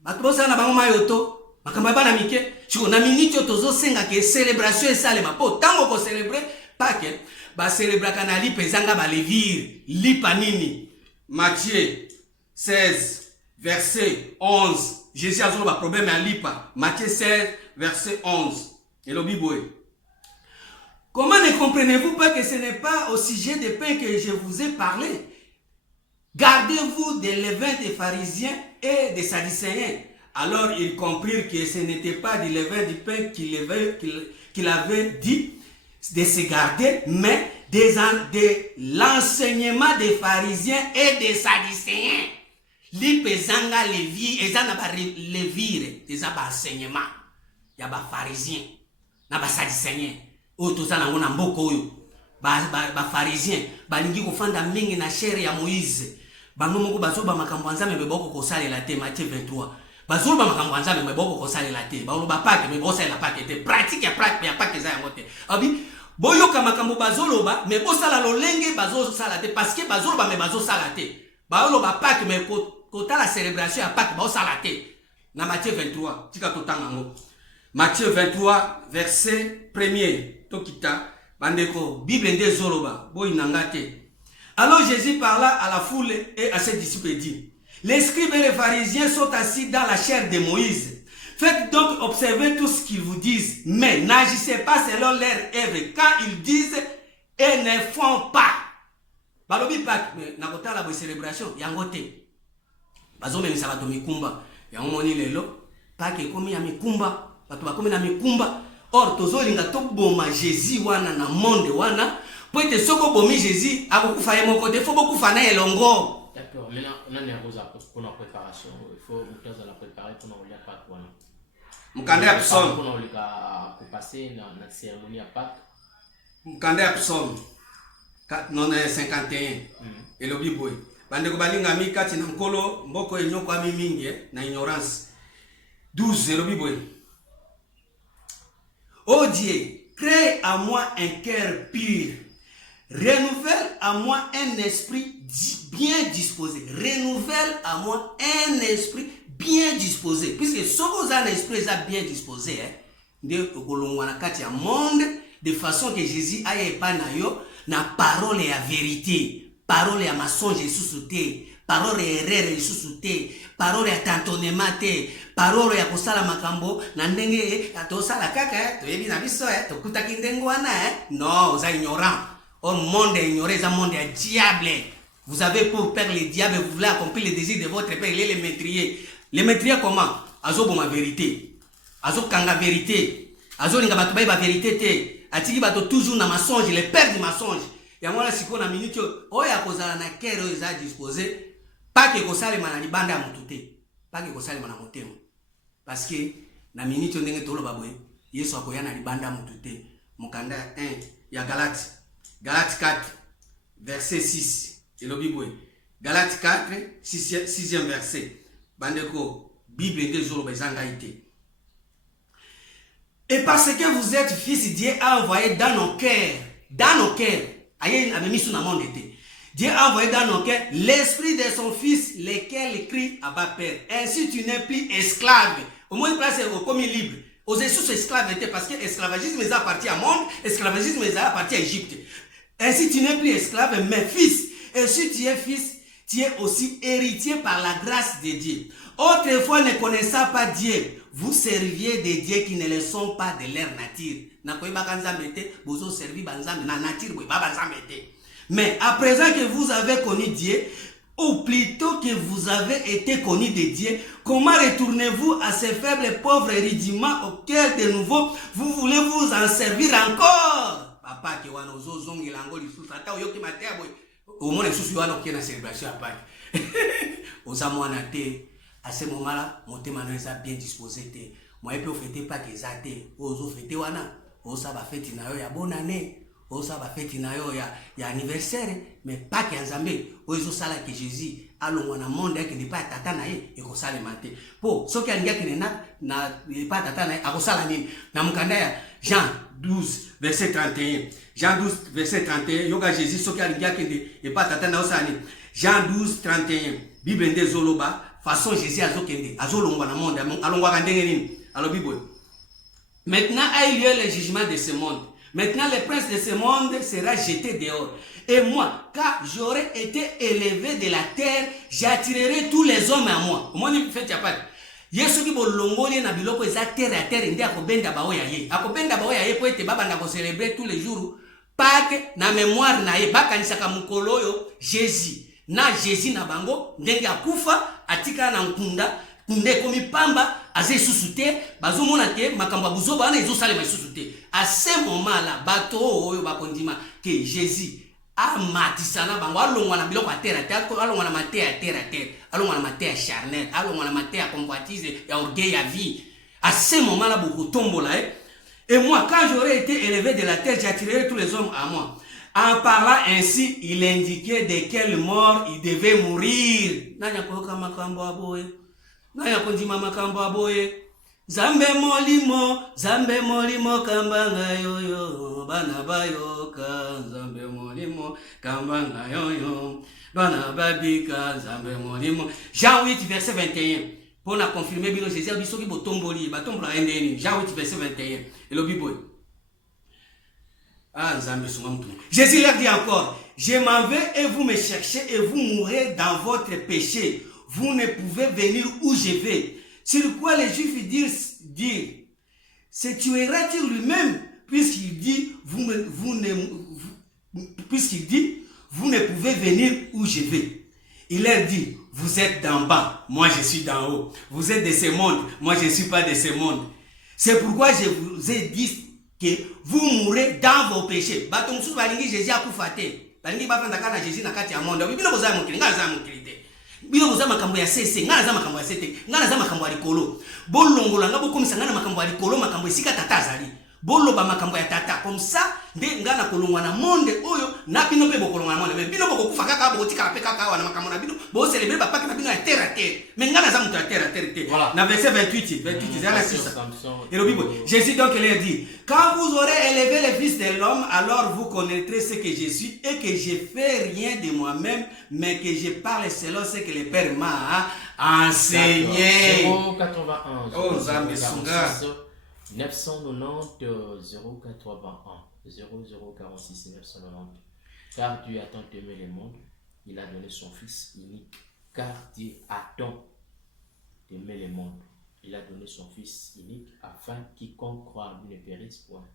bato bosala na bango mayoto makamba bana mike siko na minute tozo senga ke célébration esalema po tango ko célébrer Pâques ba célébraka na lipa ezanga ba levire lipa nini. Matthieu 16 verset 11 Jésus azolo ba problème ya lipa. Matthieu 16 verset 11 et le Bible. Comment ne comprenez-vous pas que ce n'est pas au sujet des pains que je vous ai parlé? Gardez-vous des levains des pharisiens et des sadducéens. Alors ils comprirent que ce n'était pas du levain du pain qu'il avait dit de se garder, mais de l'enseignement des pharisiens et des sadducéens. L'ipezanga levi, ezana ba levire, ezaba enseignement. Ya ba pharisiens, na ba sadducéens. Otozana ngona mboko oyo ba pharisien balingi kofanda mingi na shere ya Moïse bango moko bazoba makambo nzambe meboko kosalela te. Matthieu 23 bazoba makambo nzambe meboko kosalela te baoloba Pâques mebosalela Pâques te pratique ya Pâques eza yango te abi boyoka makambo bazoloba me bosala lolenge bazosala te parce que bazoloba me bazosala te baoloba Pâques me kota la célébration ya Pâques bazosala te. Na Matthieu 23 tika totanga ngo Matthieu 23 verset 1er Tokita bandeko Bible nde zoloba boy nangate. Alors Jésus parla à la foule et à ses disciples et dit: les scribes et les pharisiens sont assis dans la chair de Moïse. Faites donc observer tout ce qu'ils vous disent, mais n'agissez pas selon leur œuvre quand ils disent et ne font pas. Balobi Pâques na kota la célébration yangote. Bazome ni sabato mikumba yango moni lelo Pâques komi ya mikumba. Bato bakomi na mikumba. Or tozolinga toboma Jésus wana na monde wana po ete soko bomi Jésus akokufa ye moko te fo bokufa na elongo. D'accord, maintenant on a pour la préparation, il faut que la préparer pour nous lire Pâques wana. Mukande ya psaume pour nous pour passer na cérémonie à Pâques. Mukande ya psaume 51 et le Bible. Bande ko balinga mi kati na nkolo mboko enyoko ami mingi na ignorance. 12 et le Bible. Oh Dieu, crée à moi un cœur pur. Renouvelle à moi un esprit bien disposé. Renouvelle à moi un esprit bien disposé. Puisque si vous avez un esprit bien disposé, de monde de façon que Jésus aille pas na yo na parole et la vérité, parole et la mensonge sous-souté, parole et erreur sous-souté, parole et tantonnement te, parole ya kosala makambo na ndenge atosala kaka toyebi na biso tokutaki ndengo wana non oza ignorant. Au monde ignoré, c'est un monde diable. Vous avez pour père le diable, vous voulez accomplir les désirs de votre père, il est le meurtrier. Le meurtrier comment? Azo bon ma vérité. Azo kanga vérité. Azo linga bato ba vérité te. Atiki bato toujours na mensonge, le père du mensonge. Ya mwana siko na minute oya kozala na kero eza disposé pas que kosalema na libanda ya mutu te. Pas que kosalema na motema. Parce que na minute ndenge toloba boye Yesu akoya na libanda ya mutu te. Mokanda 1 ya Galate 4 verset 6. Et le Bible, Galates 4, 6e verset. Bandeko, Bible de Zolo Bezangaïté. Et parce que vous êtes fils, Dieu a envoyé dans nos cœurs, aïe, avait mis sous la monde été. Dieu a envoyé dans nos cœurs l'esprit de son fils, lequel crie à bas père. Ainsi tu n'es plus esclave. Au moins, place au commis libre. Aux sous esclaves étaient parce que l'esclavagisme est appartient à monde, l'esclavagisme est appartient à Égypte. Ainsi tu n'es plus esclave, mais fils. Et si tu es fils, tu es aussi héritier par la grâce de Dieu. Autrefois, ne connaissant pas Dieu, vous serviez des dieux qui ne le sont pas de leur nature. Mais à présent que vous avez connu Dieu, ou plutôt que vous avez été connu de Dieu, comment retournez-vous à ces faibles pauvres rudiments auxquels de nouveau vous voulez vous en servir encore? Papa qui wana ozozongi lango lisusu ata oyoki matea boy. Au moins les soucis wana okiena célébration à Pâques. Oza mwana te à ce moment-là motema no eza bien disposé te. Moi pe ofete Pâques ezate ozo fete wana oza ba fête na yo ya bonne année. Oza ba fête na yo ya anniversaire mais Pâques ya Nzambe ozo sala que Jésus alongwa na monde que ne pas tata na ye e ko sala maté. Po soki alinga kine na pas tata na ye akosala nini na mukanda ya Jean 12 verset 31. Jean 12 verset 31. Yoga Jésus soki alinga kine e pas tata na osani. Jean 12 31. Bible nde zoloba façon Jésus azokende azolongwa na monde alongwa ka ndenge nini alo Bible. Maintenant a eu lieu le jugement de ce monde. Maintenant le prince de ce monde sera jeté dehors. Et moi, car j'aurais été élevé de la terre, j'attirerai tous les hommes à moi. Moi ni fait ya pas. Yesu ki bolongoli na biloko eza terre à terre ndi akobenda bao ya ye. Akobenda bao ya ye po ete baba na ko célébrer tous les jours Pâques na mémoire na ye bakanisaka mukolo yo Jésus. Na Jésus na bango ndenge akufa atika na nkunda kunde komi pamba aze susute bazomona te makambo buzoba na ezosala susute. À ce moment-là bato oyo bakondima que Jésus a matisana bango alongwa na biloko ya terre terre alongwa na mate ya terre terre alongwa na mate ya charnel alongwa na mate ya convoitise ya orgueil ya vie. À ce moment-là beaucoup tombola et moi quand j'aurais été élevé de la terre j'attirerai tous les hommes à moi. En parlant ainsi, il indiquait de quelle mort il devait mourir. Nanya koka makambo aboye. Nanya kondima makambo aboye. Zambe molimo kambanga yoyo. Bana bayoka. Zambe molimo kambanga yoyo. Bana babika. Zambe molimo. Jean 8 verset 21. Pour la confirmer, bino Jésus a dit soki botomboli. Batombola endeni. Jean 8 verset 21. Et le Bible. Ah, Jésus leur dit encore, je m'en vais et vous me cherchez et vous mourrez dans votre péché. Vous ne pouvez venir où je vais. Sur quoi les Juifs dirent, se tuera-t-il lui-même puisqu'il dit, vous ne pouvez venir où je vais. Il leur dit, vous êtes d'en bas, moi je suis d'en haut. Vous êtes de ce monde, moi je ne suis pas de ce monde. C'est pourquoi je vous ai dit que vous mourrez dans vos péchés. Bato mususu balingi Jésus akufate. Balingi bafanda kana Jésus na kati ya monde. Bino boza mukili, ngana za mukili te. Bino boza makambo ya sese, ngana za makambo ya sete, ngana za makambo ya likolo. Bolongola ngabo komisa ngana makambo ya likolo, makambo esika tata azali. Boloba makambo ya tata. Comme ça, nde ngana kolongwa na monde oyo na bino pe bokolongwa na monde. Mais bino bokokufa kaka botika pe kaka wana makambo na bino. Bo célébrer ba paki na bino ya terre à terre. Mais ngana za mutu ya terre à terre te. Voilà. Na verset 28 la 6. Et le Bible, Jésus donc leur dit, quand vous aurez élevé le Fils de l'homme, alors vous connaîtrez ce que je suis et que je fais rien de moi-même, mais que je parle selon ce que le Père m'a enseigné. 081. Oh, Zambé Sunga. 990 081 0046 990. Car Dieu a tant aimé le monde, il a donné son Fils unique. Car Dieu a tant aimé le monde, il a donné son Fils unique afin quiconque croit en lui ne périsse point,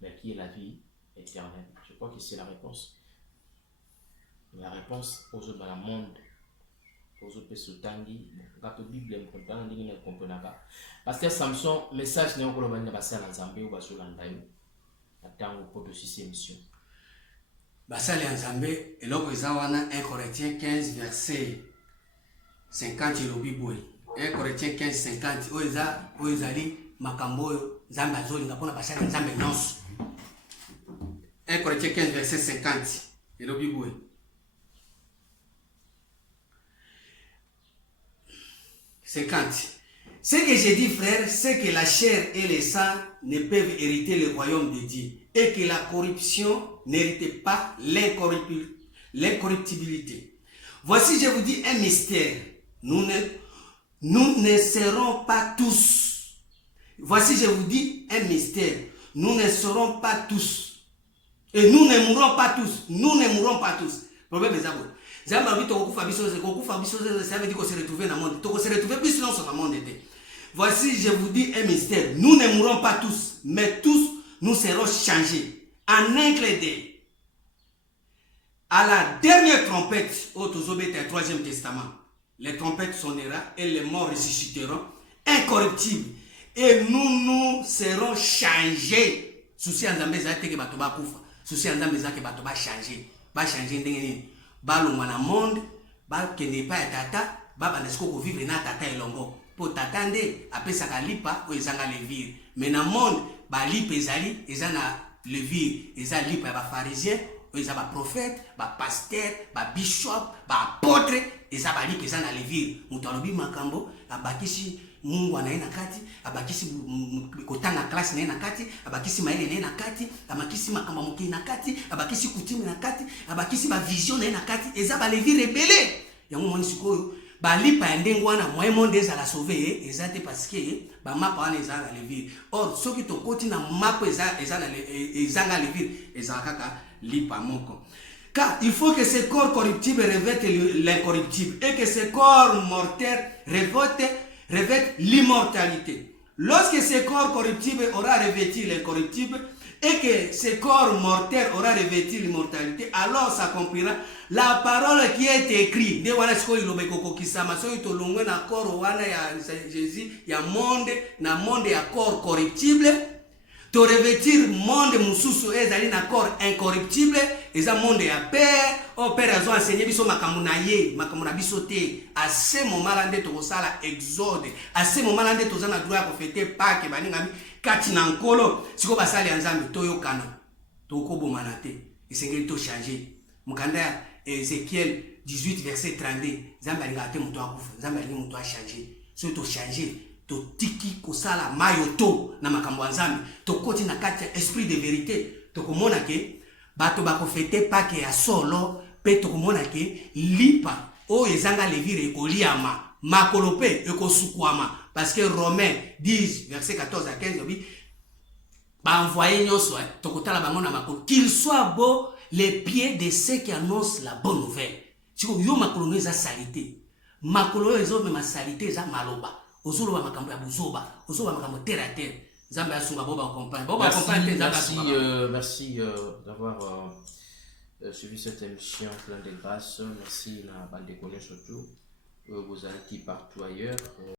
mais qui est la vie éternelle. Je crois que c'est la réponse. La réponse aux autres dans le monde. Aux autres sotangi, quand la Bible est contente, on ne comprend pas. Pasteur Samson, message n'est encore pas passé à l'Anzambé ou basé à l'Andaï. Attends, pour de ces émissions. Basali Anzambé, et là, vous avez 1 Corinthiens 15, verset 50, et 1 Corinthiens 15, 50, où ils allaient, Makambo, Zamba Zoli, Napona Basali Anzambé, non. 1 Corinthiens 15, verset 50, et l'Obiboué. Ce que j'ai dit, frère, c'est que la chair et le sang ne peuvent hériter le royaume de Dieu et que la corruption n'hérite pas l'incorruptibilité. Voici, je vous dis un mystère. Nous ne serons pas tous. Voici, je vous dis un mystère. Nous ne serons pas tous. Et nous ne mourrons pas tous. Nous ne mourrons pas tous. Problème est d'abord. Ça veut dire qu'on se retrouve dans le monde. On se retrouve plus dans le monde. Voici, je vous dis un mystère. Nous ne mourrons pas tous, mais tous nous serons changés. En un clin d'œil. À la dernière trompette, au Troisième Testament, les trompettes sonneront et les morts ressusciteront incorruptibles. Et nous serons changés. Souci en Zambé, ça a été que Batoba Koufa. Souci en Zambé, ça a été que Batoba changé. Ba changer balongwa na monde ba kende pa ya tata ba bandesiko ko vivre na tata elongo po tata nde apesaka lipa o ezanga levire mais na monde ba lipa ezali ezana levire eza lipa ya ba pharisien o eza ba prophète ba pasteur ba bishop ba apôtre eza ba lipa ezana levire mutu alobi makambo abakisi Mungu anaye na kati abakisi kotanga classe naye na kati abakisi maele naye na kati abakisi makambo moke na kati abakisi kutime na kati abakisi ba vision naye na kati eza ba levi rebelle yango moni sikoyo ba lipa ya ndenge wana moyen monde eza la sauver eza te parce que ba mapa wana eza la levi or soki to koti na mapa eza na ezanga levi eza kaka lipa moko. Car il faut que ce corps corruptible revête l'incorruptible et que ce corps mortel revête l'immortalité. Lorsque ce corps corruptible aura revêtu l'incorruptible et que ce corps mortel aura revêtu l'immortalité, alors s'accomplira la parole qui est écrite. De wana siko ilobeko kisama so itolongwe na corps wana ya Jésus ya monde na monde ya corps corruptible to revêtir monde mususu ezali na corps incorruptible eza monde ya père o père azo enseigner biso makambo na ye makambo na biso te à ce moment là nde tokosala exode à ce moment là nde tozana droit ya kofete Pâques baningami kati na nkolo siko basali ya nzambe toyokana tokobomana te esengeli to changer mukanda ya Ézéchiel 18 verset 32 nzambe alinga te muto akufa nzambe alingi muto a changer so to changer to tiki kosala mayoto na makambo ya nzambe to koti na kati ya esprit de vérité to komona ke bato bakofete Pâques ya solo pe to komona ke lipa o ezanga levire ekoliama makolo pe ekosukwama parce que Romains 10 verset 14 à 15 obi ba envoyer nyoso to kotala bango na makolo qu'il soit beau les pieds de ceux qui annoncent la bonne nouvelle siko yo makolo no eza salite makolo ezo mema salite eza maloba ozoloba makambo ya buzoba ozoloba makambo terre à terre nzambe asunga boba comprendre boba comprendre merci d'avoir suivi cette émission plein de grâce. Merci na bande surtout vous allez partout ailleurs